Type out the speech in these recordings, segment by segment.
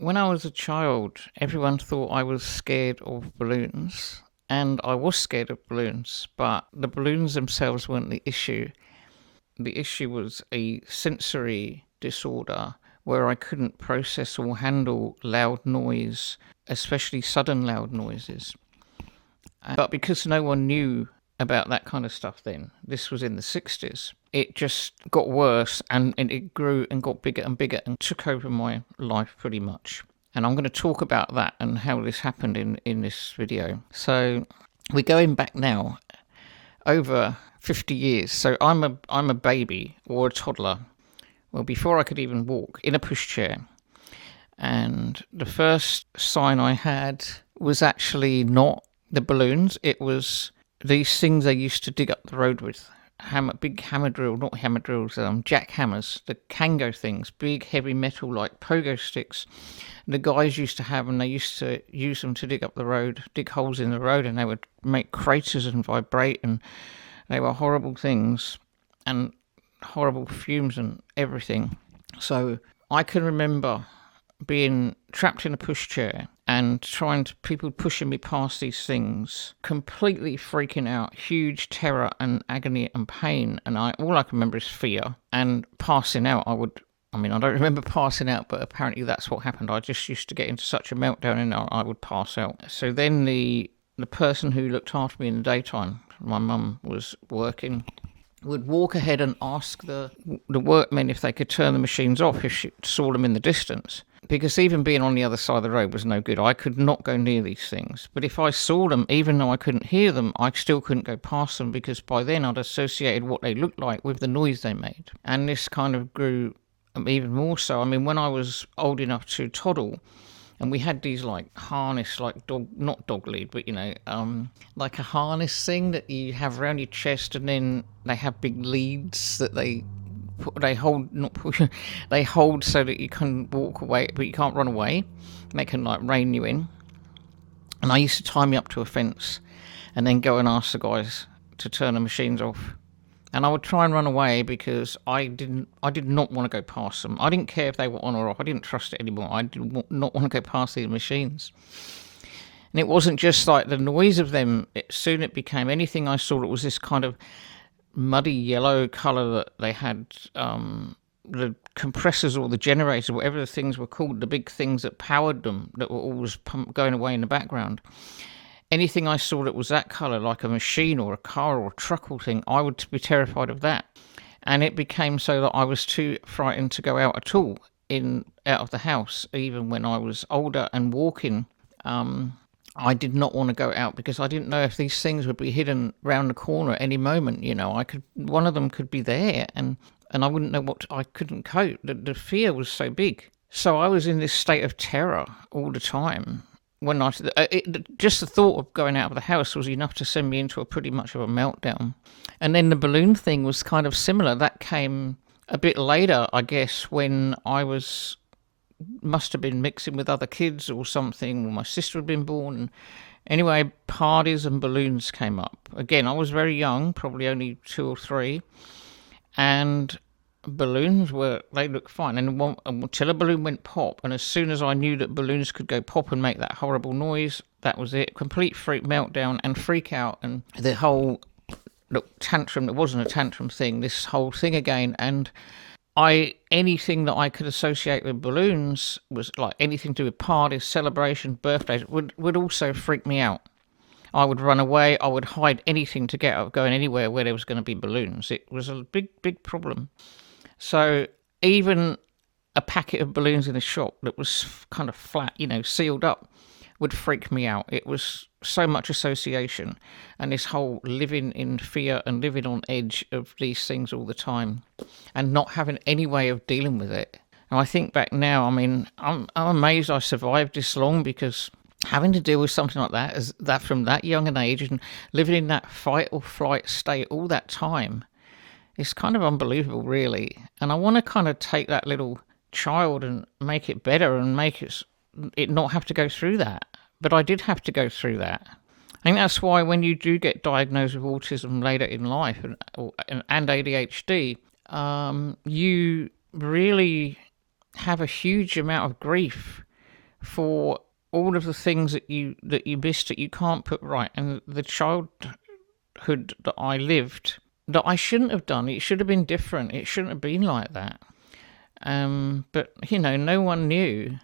When I was a child, everyone thought I was scared of balloons, and I was scared of balloons, but the balloons themselves weren't the issue. The issue was a sensory disorder where I couldn't process or handle loud noise, especially sudden loud noises. But because no one knew about that kind of stuff then, this was in the 60s, it just got worse and it grew and got bigger and bigger and took over my life pretty much. And I'm going to talk about that and how this happened in this video. So we're going back now over 50 years. So I'm a baby or a toddler. Well, before I could even walk, in a pushchair. And the first sign I had was actually not the balloons. It was these things they used to dig up the road with. Big hammer drill, not hammer drills, jackhammers, the Kango things, big heavy metal like pogo sticks. The guys used to have, and they used to use them to dig up the road, dig holes in the road, and they would make craters and vibrate, and they were horrible things, and horrible fumes and everything. So I can remember being trapped in a pushchair and people pushing me past these things, completely freaking out, huge terror and agony and pain. And all I can remember is fear and passing out. I don't remember passing out, but apparently that's what happened. I just used to get into such a meltdown and I would pass out. So then the person who looked after me in the daytime, my mum was working, would walk ahead and ask the workmen if they could turn the machines off if she saw them in the distance. Because even being on the other side of the road was no good. I could not go near these things. But if I saw them, even though I couldn't hear them, I still couldn't go past them because by then I'd associated what they looked like with the noise they made. And this kind of grew even more so. I mean, when I was old enough to toddle, and we had these like harness, like not dog lead, but like a harness thing that you have around your chest, and then they have big leads that they hold, not push, they hold so that you can walk away, but you can't run away. They can like rein you in. And I used to tie me up to a fence, and then go and ask the guys to turn the machines off. And I would try and run away because I did not want to go past them. I didn't care if they were on or off. I didn't trust it anymore. I did not want to go past these machines. And it wasn't just like the noise of them. Soon it became anything I saw that was this kind of muddy yellow colour that they had. The compressors or the generators, whatever the things were called, the big things that powered them, that were always going away in the background. Anything I saw that was that colour, like a machine or a car or a truck or thing, I would be terrified of that. And it became so that I was too frightened to go out at all, out of the house. Even when I was older and walking, I did not want to go out because I didn't know if these things would be hidden round the corner at any moment. One of them could be there, and I wouldn't know I couldn't cope. The fear was so big. So I was in this state of terror all the time. Just the thought of going out of the house was enough to send me into a pretty much of a meltdown. And then the balloon thing was kind of similar. That came a bit later, I guess, when must have been mixing with other kids or something, or my sister had been born. Anyway, parties and balloons came up. Again, I was very young, probably only 2 or 3, and balloons they looked fine, and until a balloon went pop, and as soon as I knew that balloons could go pop and make that horrible noise, that was it. Complete meltdown and freak out, and the whole tantrum that wasn't a tantrum thing, this whole thing again. And anything that I could associate with balloons was like anything to do with parties, celebrations, birthdays would also freak me out. I would run away. I would hide anything to get out going anywhere where there was going to be balloons. It was a big problem. So even a packet of balloons in a shop that was kind of flat, sealed up, would freak me out. It was so much association, and this whole living in fear and living on edge of these things all the time, and not having any way of dealing with it. And I think back now, I'm amazed I survived this long, because having to deal with something like that from that young an age, and living in that fight or flight state all that time, it's kind of unbelievable, really. And I want to kind of take that little child and make it better and make it not have to go through that. But I did have to go through that. I think that's why when you do get diagnosed with autism later in life and ADHD, you really have a huge amount of grief for all of the things that you missed that you can't put right, and the childhood that I lived that I shouldn't have done. It should have been different. It shouldn't have been like that. But no one knew.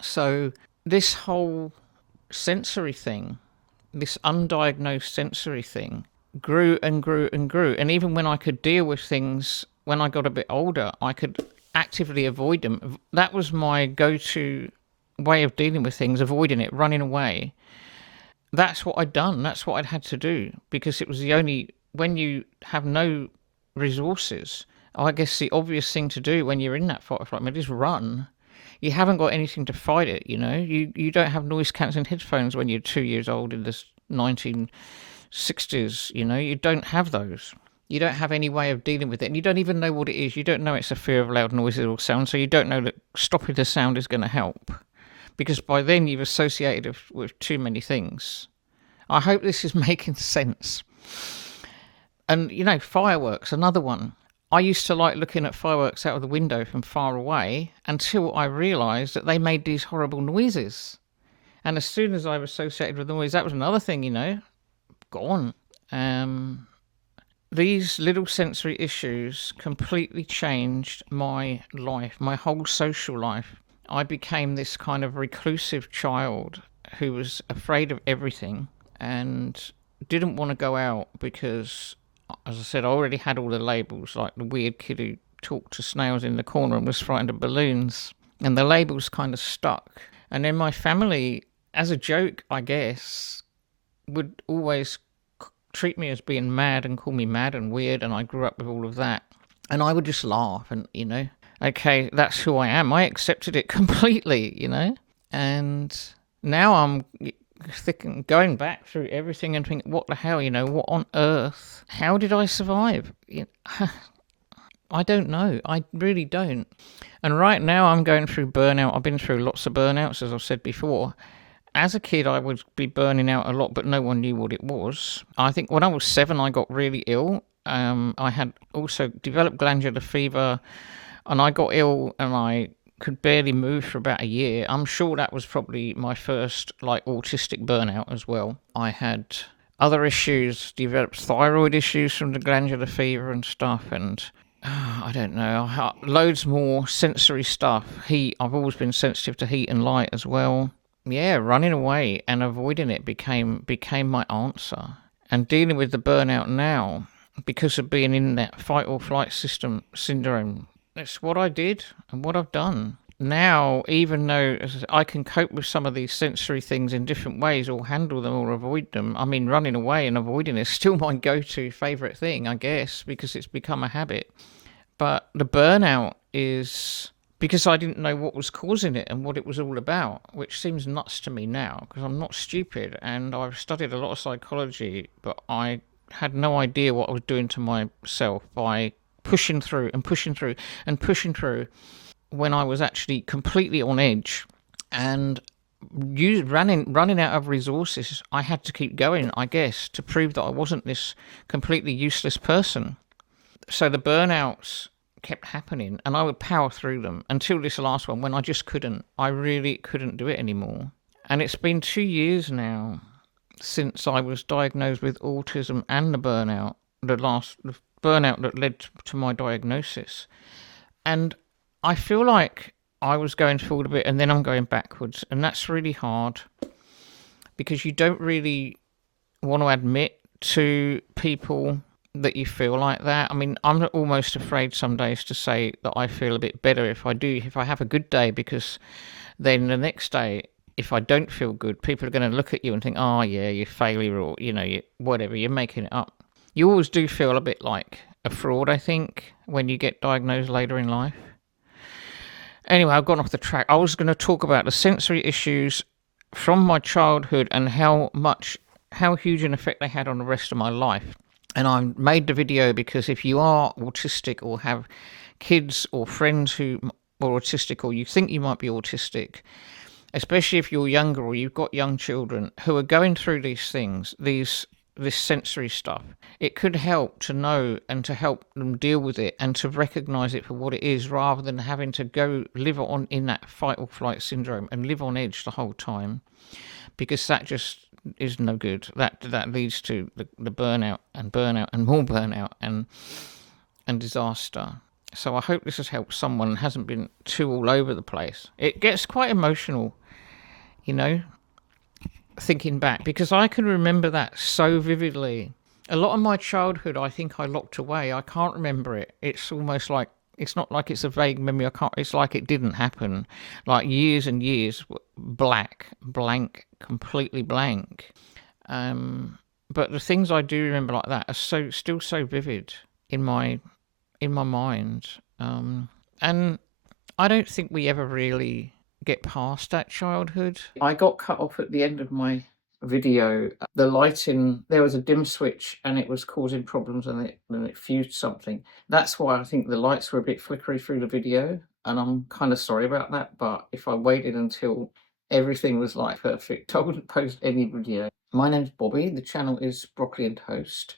So this whole sensory thing, this undiagnosed sensory thing, grew and grew and grew. And even when I could deal with things when I got a bit older, I could actively avoid them. That was my go-to way of dealing with things, avoiding it, running away. That's what I'd done. That's what I'd had to do, because it was the only, when you have no resources, I guess the obvious thing to do when you're in that fight or flight mode is run. You haven't got anything to fight it, You don't have noise cancelling headphones when you're 2 years old in the 1960s, You don't have those. You don't have any way of dealing with it, and you don't even know what it is. You don't know it's a fear of loud noises or sound, so you don't know that stopping the sound is going to help, because by then you've associated it with too many things. I hope this is making sense. And, fireworks, another one. I used to like looking at fireworks out of the window from far away until I realised that they made these horrible noises. And as soon as I was associated with the noise, that was another thing, gone. These little sensory issues completely changed my life, my whole social life. I became this kind of reclusive child who was afraid of everything and didn't want to go out because, as I said, I already had all the labels, like the weird kid who talked to snails in the corner and was frightened of balloons. And the labels kind of stuck. And then my family, as a joke, I guess, would always treat me as being mad and call me mad and weird, and I grew up with all of that. And I would just laugh and, okay, that's who I am. I accepted it completely, And now I'm going back through everything and thinking, what the hell, what on earth? How did I survive? I don't know. I really don't. And right now I'm going through burnout. I've been through lots of burnouts, as I've said before. As a kid, I would be burning out a lot, but no one knew what it was. I think when I was 7, I got really ill. I had also developed glandular fever, and I got ill, and I could barely move for about a year. I'm sure that was probably my first, autistic burnout as well. I had other issues, developed thyroid issues from the glandular fever and stuff, and I don't know, loads more sensory stuff. Heat, I've always been sensitive to heat and light as well. Yeah, running away and avoiding it became my answer. And dealing with the burnout now, because of being in that fight or flight syndrome, it's what I did and what I've done. Now, even though I can cope with some of these sensory things in different ways, or handle them or avoid them, I mean, running away and avoiding is still my go-to favourite thing, I guess, because it's become a habit. But the burnout is because I didn't know what was causing it and what it was all about, which seems nuts to me now, because I'm not stupid, and I've studied a lot of psychology, but I had no idea what I was doing to myself by pushing through and pushing through and pushing through when I was actually completely on edge and running out of resources. I had to keep going, I guess, to prove that I wasn't this completely useless person. So the burnouts kept happening, and I would power through them until this last one, when I just couldn't. I really couldn't do it anymore. And it's been 2 years now since I was diagnosed with autism and the burnout, the burnout that led to my diagnosis. And I feel like I was going forward a bit and then I'm going backwards, and that's really hard because you don't really want to admit to people that you feel like that. I mean, I'm almost afraid some days to say that I feel a bit better if I have a good day, because then the next day, if I don't feel good, people are going to look at you and think, oh yeah, you're a failure, or whatever, you're making it up. You always do feel a bit like a fraud, I think, when you get diagnosed later in life. Anyway, I've gone off the track. I was going to talk about the sensory issues from my childhood and how huge an effect they had on the rest of my life. And I made the video because if you are autistic or have kids or friends who are autistic, or you think you might be autistic, especially if you're younger or you've got young children who are going through these things, these this sensory stuff. It could help to know and to help them deal with it and to recognize it for what it is, rather than having to go live on in that fight or flight syndrome and live on edge the whole time, because that just is no good. That leads to the burnout and more burnout and disaster. So I hope this has helped someone and hasn't been too all over the place. It gets quite emotional, you know, thinking back, because I can remember that so vividly. A lot of my childhood, I think I locked away. I can't remember it. It's almost like, it's not like it's a vague memory. I can't. It's like it didn't happen. Like years and years, blank, completely blank. But the things I do remember like that are still so vivid in my mind. And I don't think we ever really get past that childhood. I got cut off at the end of my video. The lighting, there was a dim switch and it was causing problems, and it fused something. That's why I think the lights were a bit flickery through the video, and I'm kind of sorry about that. But if I waited until everything was like perfect, I wouldn't post any video. My name's Bobby. The channel is Broccoli and Toast,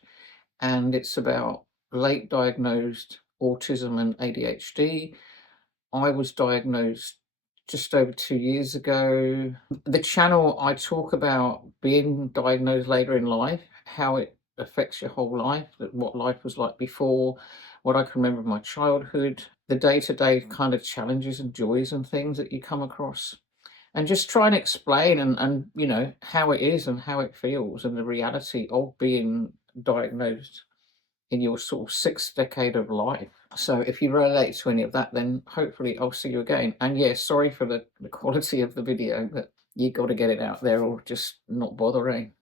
and it's about late diagnosed autism and ADHD. I was diagnosed just over 2 years ago. The channel, I talk about being diagnosed later in life, how it affects your whole life, what life was like before, what I can remember of my childhood, the day-to-day kind of challenges and joys and things that you come across, and just try and explain and you know, how it is and how it feels and the reality of being diagnosed in your sort of sixth decade of life. So if you relate to any of that, then hopefully I'll see you again. And yeah, sorry for the quality of the video, but you got to get it out there or just not bothering.